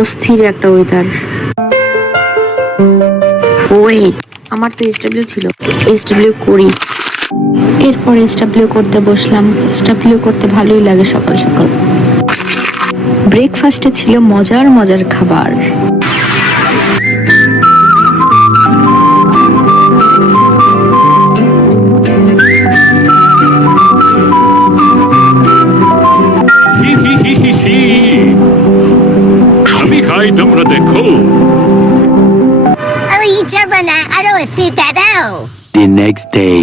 অস্থির একটা weather. Wait, আমার তো এসডব্লিউ ছিল, এসডব্লিউ করি। এরপর এসডব্লিউ করতে বসলাম। এসডব্লিউ করতে ভালোই লাগে সকাল সকাল। ব্রেকফাস্টে ছিল মজার মজার খাবার। আমি খাই, তোমরা দেখো। The next day.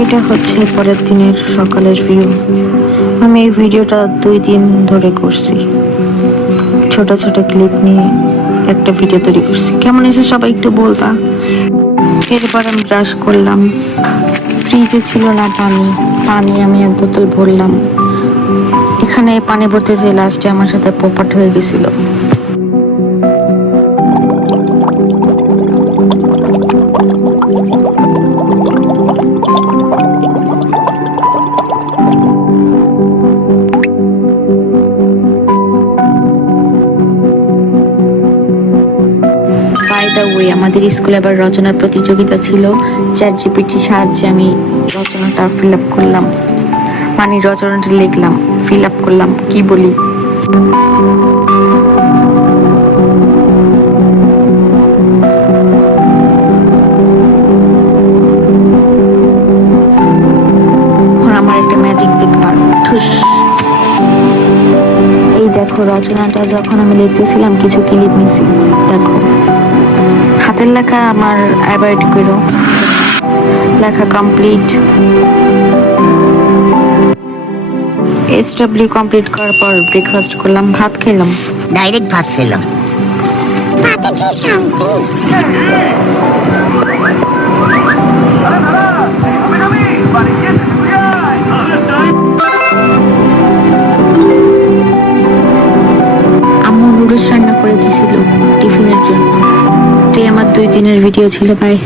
এটা হচ্ছে পরের দিনের সকালের ভিউ। আমি এই ভিডিওটা 2 দিন ধরে করছি, ছোট ছোট ক্লিপ নিয়ে একটা ভিডিও তৈরি করছি। কেমন এসে সবাই একটু বলবা। এরপর আমি ব্রাশ করলাম। ফ্রিজে ছিল না পানি আমি 1 বোতল ভরলাম। এখানে পানি ভরতে যে লাস্টে আমার সাথে পোপাট হয়ে গেছিল। আমাদের স্কুলে আবার রচনার প্রতিযোগিতা ছিল। চ্যাটজিপিটির সাহায্যে আমি রচনাটা ফিল আপ করলাম, মানে রচনাটা লিখলাম, ফিল আপ করলাম, কি বলি। আমার একটা ম্যাজিক দেখবার। এই দেখো, রচনাটা যখন আমি লিখতেছিলাম কিছু ক্লিপ নিছি, দেখো হাতের লেখা আমার অ্যাভয়েড করো। লেখা কমপ্লিট। এসডব্লিউ কমপ্লিট করার পর ব্রেকফাস্ট করলাম, ভাত খেলাম। ডাইরেক্ট ভাত খেলাম। ভাতে যে শান্তি। আম্মু নুডলস রান্না করে দিয়েছিল টিফিনের জন্য। এটাই আমার 2 দিনের ভিডিও ছিল। বাই।